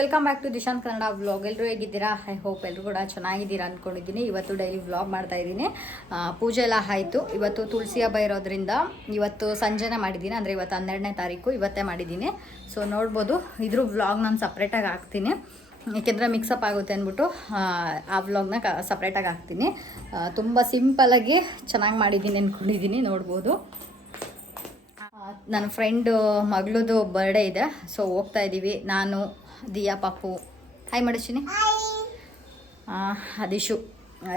Welcome back to Dishant Kannada vlog. ಎಲ್ಲರೂ ಹೇಗಿದ್ದೀರಾ? I hope ಎಲ್ಲರೂ ಕೂಡ ಚೆನ್ನಾಗಿದ್ದೀರಾ ಅಂದ್ಕೊಂಡಿದ್ದೀನಿ. ಇವತ್ತು ಡೈಲಿ ವ್ಲಾಗ್ ಮಾಡ್ತಾ ಇದ್ದೀನಿ. ಪೂಜೆ ಎಲ್ಲ ಆಯಿತು. ಇವತ್ತು ತುಳಸಿ ಹಬ್ಬ ಇರೋದ್ರಿಂದ ಇವತ್ತು ಸಂಜೆನೇ ಮಾಡಿದ್ದೀನಿ, ಅಂದರೆ ಇವತ್ತು 12ನೇ ತಾರೀಕು, ಇವತ್ತೇ ಮಾಡಿದ್ದೀನಿ. ಸೊ ನೋಡ್ಬೋದು, ಇದ್ರ ವ್ಲಾಗ್ ನಾನು ಸಪ್ರೇಟಾಗಿ ಹಾಕ್ತೀನಿ, ಏಕೆಂದರೆ ಮಿಕ್ಸಪ್ ಆಗುತ್ತೆ ಅಂದ್ಬಿಟ್ಟು ಆ ವ್ಲಾಗ್ನ ಸಪ್ರೇಟಾಗಿ ಹಾಕ್ತೀನಿ. ತುಂಬ ಸಿಂಪಲಾಗಿ ಚೆನ್ನಾಗಿ ಮಾಡಿದ್ದೀನಿ ಅಂದ್ಕೊಂಡಿದ್ದೀನಿ. ನೋಡ್ಬೋದು, ನನ್ನ ಫ್ರೆಂಡು ಮಗಳದು ಬರ್ಡೇ ಇದೆ. ಸೊ ಹೋಗ್ತಾ ಇದ್ದೀವಿ, ನಾನು, ದಿಯಾ, ಪಾಪು, ಹಾಯ್ ಮಾಡಿಸ್ತೀನಿ, ಅದಿಶು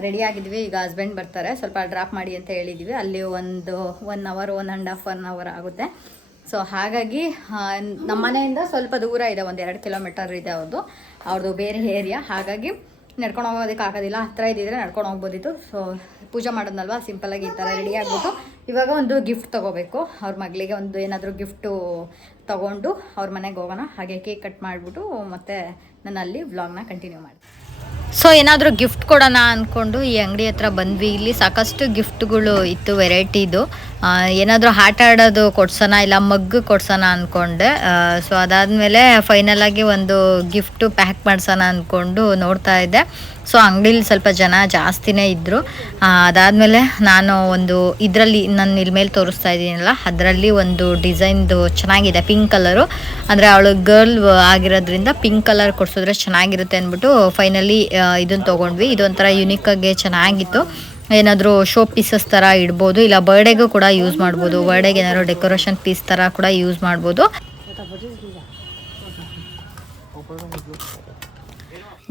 ರೆಡಿ ಆಗಿದ್ವಿ. ಈಗ ಹಸ್ಬೆಂಡ್ ಬರ್ತಾರೆ, ಸ್ವಲ್ಪ ಡ್ರಾಪ್ ಮಾಡಿ ಅಂತ ಹೇಳಿದ್ವಿ. ಅಲ್ಲಿ ಒಂದು 1 ಅವರ್ 1.5 ಅವರ್ ಆಗುತ್ತೆ. ಸೊ ಹಾಗಾಗಿ ನಮ್ಮ ಮನೆಯಿಂದ ಸ್ವಲ್ಪ ದೂರ ಇದೆ, 1-2 ಕಿಲೋಮೀಟರ್ ಇದೆ ಅವ್ರದ್ದು ಬೇರೆ ಏರಿಯಾ. ಹಾಗಾಗಿ ನಡ್ಕೊಂಡು ಹೋಗೋದಕ್ಕೆ ಆಗೋದಿಲ್ಲ. ಹತ್ತಿರ ಇದ್ದಿದ್ರೆ ನಡ್ಕೊಂಡು ಹೋಗ್ಬೋದಿತ್ತು. ಸೊ ಪೂಜೆ ಮಾಡೋದಲ್ವ, ಸಿಂಪಲಾಗಿ ಈ ಥರ ರೆಡಿ ಆಗ್ಬಿಟ್ಟು ಇವಾಗ ಒಂದು ಗಿಫ್ಟ್ ತೊಗೋಬೇಕು. ಅವ್ರ ಮಗಳಿಗೆ ಒಂದು ಏನಾದರೂ ಗಿಫ್ಟು ತೊಗೊಂಡು ಅವ್ರ ಮನೆಗೆ ಹೋಗೋಣ. ಹಾಗೆ ಕೇಕ್ ಕಟ್ ಮಾಡಿಬಿಟ್ಟು ಮತ್ತೆ ನಾನು ಅಲ್ಲಿ ವ್ಲಾಗ್ನ ಕಂಟಿನ್ಯೂ ಮಾಡಿ. ಸೊ ಏನಾದರೂ ಗಿಫ್ಟ್ ಕೊಡೋಣ ಅಂದ್ಕೊಂಡು ಈ ಅಂಗಡಿ ಹತ್ರ ಬಂದ್ವಿ. ಇಲ್ಲಿ ಸಾಕಷ್ಟು ಗಿಫ್ಟ್ಗಳು ಇತ್ತು, ವೆರೈಟಿದು. ಏನಾದರೂ ಆಟ ಆಡೋದು ಕೊಡ್ಸೋಣ, ಇಲ್ಲ ಮಗ್ ಕೊಡ್ಸೋಣ ಅಂದ್ಕೊಂಡೆ. ಸೊ ಅದಾದಮೇಲೆ ಫೈನಲಾಗಿ ಒಂದು ಗಿಫ್ಟು ಪ್ಯಾಕ್ ಮಾಡ್ಸೋಣ ಅಂದ್ಕೊಂಡು ನೋಡ್ತಾ ಇದ್ದೆ. ಸೊ ಅಂಗಡೀಲಿ ಸ್ವಲ್ಪ ಜನ ಜಾಸ್ತಿನೇ ಇದ್ದರು. ಅದಾದಮೇಲೆ ನಾನು ಒಂದು ಇದರಲ್ಲಿ ನಾನು ಇಲ್ಲಿ ಮೇಲೆ ತೋರಿಸ್ತಾ ಇದ್ದೀನಲ್ಲ, ಅದರಲ್ಲಿ ಒಂದು ಡಿಸೈನ್ದು ಚೆನ್ನಾಗಿದೆ, ಪಿಂಕ್ ಕಲರು. ಅಂದರೆ ಅವಳು ಗರ್ಲ್ ಆಗಿರೋದ್ರಿಂದ ಪಿಂಕ್ ಕಲರ್ ಕೊಡಿಸಿದ್ರೆ ಚೆನ್ನಾಗಿರುತ್ತೆ ಅಂದ್ಬಿಟ್ಟು ಫೈನಲಿ ಇದನ್ನು ತೊಗೊಂಡ್ವಿ. ಇದೊಂಥರ ಯುನಿಕಾಗಿ ಚೆನ್ನಾಗಿತ್ತು. ಏನಾದರೂ ಶೋ ಪೀಸಸ್ ಥರ ಇಡ್ಬೋದು, ಇಲ್ಲ ಬರ್ಡೇಗೂ ಕೂಡ ಯೂಸ್ ಮಾಡ್ಬೋದು. ಬರ್ಡೇಗೆ ಏನಾದರೂ ಡೆಕೋರೇಷನ್ ಪೀಸ್ ಥರ ಕೂಡ ಯೂಸ್ ಮಾಡ್ಬೋದು.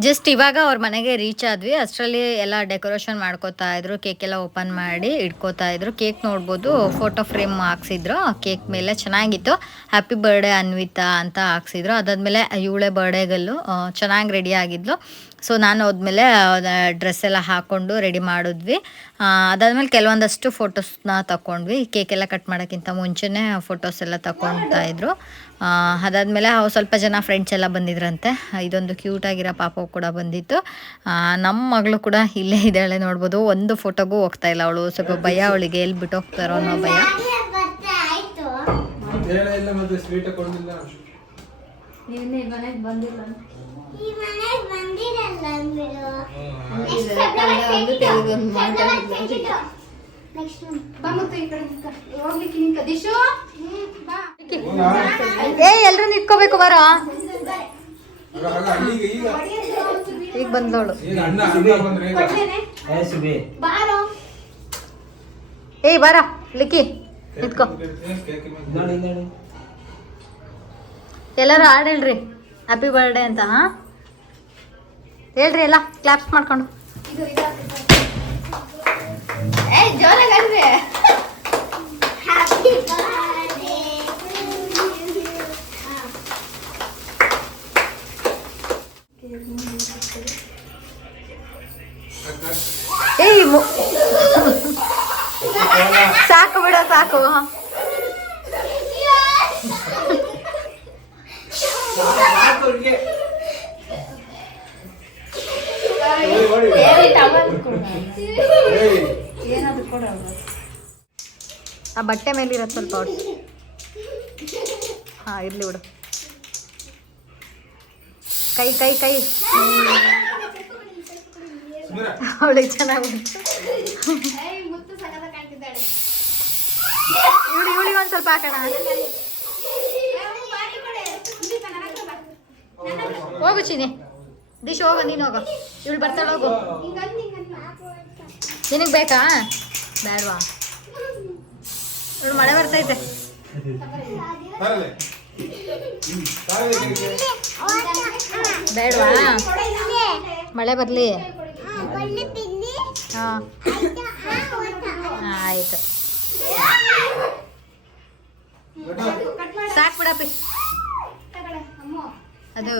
ಜಸ್ಟ್ ಇವಾಗ ಅವ್ರ ಮನೆಗೆ ರೀಚ್ ಆದ್ವಿ. ಅಷ್ಟರಲ್ಲಿ ಎಲ್ಲ ಡೆಕೋರೇಷನ್ ಮಾಡ್ಕೋತಾ ಇದ್ರು, ಕೇಕ್ ಎಲ್ಲ ಓಪನ್ ಮಾಡಿ ಇಟ್ಕೋತಾ ಇದ್ರು. ಕೇಕ್ ನೋಡ್ಬೋದು, ಫೋಟೋ ಫ್ರೇಮ್ ಹಾಕ್ಸಿದ್ರು ಕೇಕ್ ಮೇಲೆ, ಚೆನ್ನಾಗಿತ್ತು. ಹ್ಯಾಪಿ ಬರ್ಡೇ ಅನ್ವಿತಾ ಅಂತ ಹಾಕ್ಸಿದ್ರು. ಅದಾದ್ಮೇಲೆ ಇವಳೆ ಬರ್ಡೇಗಲ್ಲು ಚೆನ್ನಾಗಿ ರೆಡಿ ಆಗಿದ್ಲು. ಸೊ ನಾನು ಹೋದ್ಮೇಲೆ ಡ್ರೆಸ್ ಎಲ್ಲ ಹಾಕ್ಕೊಂಡು ರೆಡಿ ಮಾಡಿದ್ವಿ. ಅದಾದ್ಮೇಲೆ ಕೆಲವೊಂದಷ್ಟು ಫೋಟೋಸ್ನ ತಗೊಂಡ್ವಿ. ಕೇಕ್ ಎಲ್ಲ ಕಟ್ ಮಾಡೋಕ್ಕಿಂತ ಮುಂಚೆನೇ ಫೋಟೋಸ್ ಎಲ್ಲ ತಗೊಳ್ತಾ ಇದ್ರು. ಅದಾದಮೇಲೆ ಸ್ವಲ್ಪ ಜನ ಫ್ರೆಂಡ್ಸ್ ಎಲ್ಲ ಬಂದಿದ್ರಂತೆ. ಇದೊಂದು ಕ್ಯೂಟಾಗಿರೋ ಪಾಪ ಕೂಡ ಬಂದಿತ್ತು. ನಮ್ಮ ಮಗಳು ಕೂಡ ಇಲ್ಲೇ ಇದ್ದಾಳೆ, ನೋಡ್ಬೋದು. ಒಂದು ಫೋಟೋಗೂ ಹೋಗ್ತಾ ಇಲ್ಲ ಅವಳು, ಸ್ವಲ್ಪ ಭಯ ಅವಳಿಗೆ, ಎಲ್ಲಿ ಬಿಟ್ಟು ಹೋಗ್ತಾರೋ ಅನ್ನೋ ಭಯ. ಎಲ್ರು ನಿಂತ್ಕೋಬೇಕು, ಬರ. ಈಗ ಬಂದವಳು. ಏಯ್ ಬಾರ ಲಿಕ್ಕಿ, ನಿಂತ್ಕೋ. ಎಲ್ಲರೂ ಹಾಡು ಹೇಳ್ರಿ, ಹ್ಯಾಪಿ ಬರ್ಡೇ ಅಂತ. ಹೇಳ್ರಿ ಎಲ್ಲ ಕ್ಲಾಪ್ಸ್ ಮಾಡ್ಕೊಂಡು. ಜೋರಾಗಿ ಏಯ್ ಸಾಕು ಬಿಡ, ಸಾಕು. ಆ ಬಟ್ಟೆ ಮೇಲಿರೋದು ಸ್ವಲ್ಪ ಹೊಡ್ಸು. ಹಾಂ ಇರ್ಲಿ ಬಿಡು. ಕೈ ಕೈ ಕೈ ಅವಳಿಗೆ ಚೆನ್ನಾಗಿ ಇವಳಿಗೆ ಒಂದು ಸ್ವಲ್ಪ ಹಾಕೋಣ. ಹೋಗು ಚಿನಿ, ದಿಶ್ ಹೋಗು, ನೀನು ಹೋಗು. ಇವಳು ಬರ್ತಾಳೆ, ಹೋಗು. ನಿನಗೆ ಬೇಕಾ? ಬೇಡವಾ? ಇವಳು ಮಳೆ ಬರ್ತೈತೆ. ಬೇಡವಾ? ಮಳೆ ಬರಲಿ. ಹಾಂ ಆಯಿತು, ಸಾಕು ಬಿಡಪ್ಪಿ. ಅದು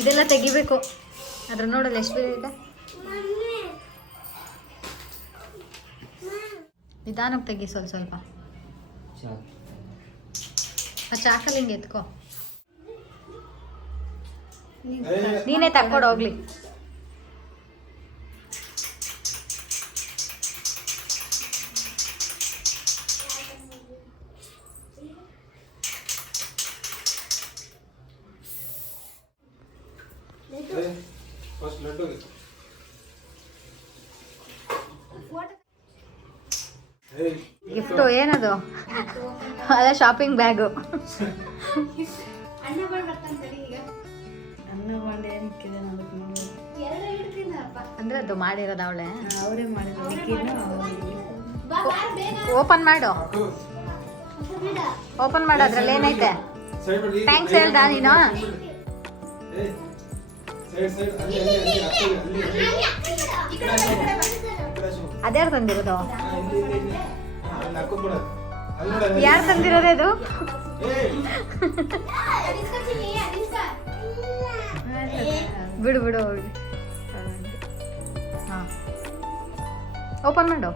ಇದೆಲ್ಲ ತೆಗಿಬೇಕು, ಅದ್ರ ನೋಡಲ್ಲ ಎಷ್ಟು ಬೇರೆ ಇದೆ. ನಿಧಾನಕ್ಕೆ ತೆಗಿ, ಸ್ವಲ್ಪ ಆ ಚಾಕಲ್ಲಿ ಹಿಂಗೆ ಎತ್ಕೋ. ನೀನೇ ತಕ್ಕೊಂಡು ಹೋಗ್ಲಿ. ಫಸ್ಟ್ ಲಡ್ಡು ಗಿಫ್ಟು ಏನದು? ಅದ ಶಾಪಿಂಗ್ ಬ್ಯಾಗು. ಅಂದ್ರೆ ಅದು ಮಾಡಿರೋದು ಅವಳೆ. ಅವರೇ ಮಾಡಿದ್ರು. ಓಪನ್ ಮಾಡು, ಓಪನ್ ಮಾಡು. ಅದ್ರಲ್ಲಿ ಏನೈತೆ? ಥ್ಯಾಂಕ್ಸ್ ಹೇಳ್ದ ನೀನು? ಅದ್ಯಾರು ತಂದಿರೋದು? ಯಾರು ತಂದಿರೋದು ಇದು? ಬಿಡು ಬಿಡು. ಹಾಂ, ಓಪನ್ ಮಾಡು.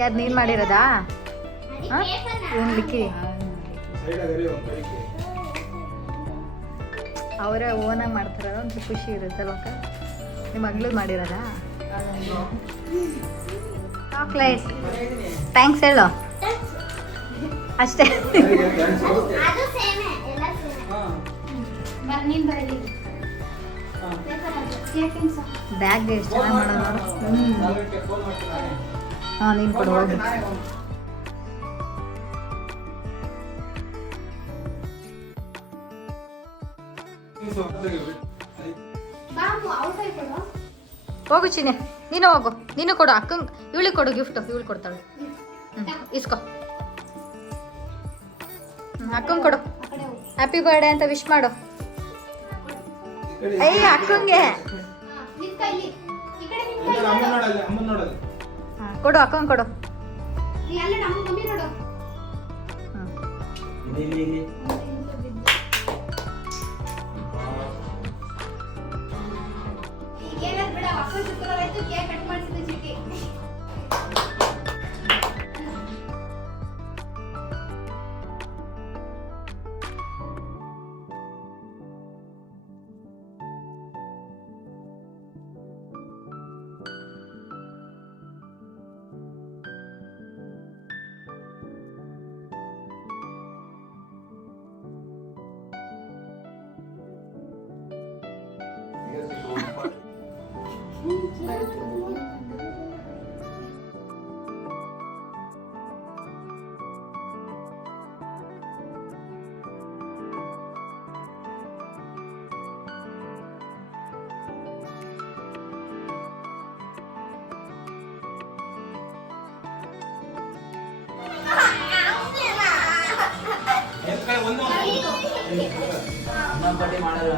ಯಾರು ನೀನು ಮಾಡಿರೋದಾ? ಹಾಂ, ಇವನು ಲಿಕ್ಕಿ ಅವರೇ ಓನಾಗಿ ಮಾಡ್ತಾರ ಅಂತ ಖುಷಿ ಇರುತ್ತಲ್ವ? ನಿಮ್ಮ ಮಗಳು ಮಾಡಿರೋದಾ? ಚಾಕ್ಲೇಟ್. ಥ್ಯಾಂಕ್ಸ್ ಹೇಳು ಅಷ್ಟೇ. ಬ್ಯಾಗ್ ಎಷ್ಟು ಚೆನ್ನಾಗಿ ಮಾಡೋದು. ಹಾಂ, ನೀನು ಕೊಡು ಹೋಗಿ. ಹೋಗು ಚಿನ್ನೆ, ನೀನು ಹೋಗು. ನೀನು ಕೊಡು ಅಕ್ಕಂಗೆ. ಇವಳಿಗೆ ಕೊಡು ಗಿಫ್ಟು. ಇವಳು ಕೊಡ್ತಾಳೆ. ಇಸ್ಕೊ. ಅಕ್ಕಂಗೆ ಕೊಡು. ಹ್ಯಾಪಿ ಬರ್ಡೇ ಅಂತ ವಿಶ್ ಮಾಡು. ಅಯ್ಯ ಅಕ್ಕಂಗೆ ಕೊಡು. ಅಕ್ಕಂಗೆ ಕೊಡು. ಬಡ್ಡಿ ಮಾಡಲ್ಲ.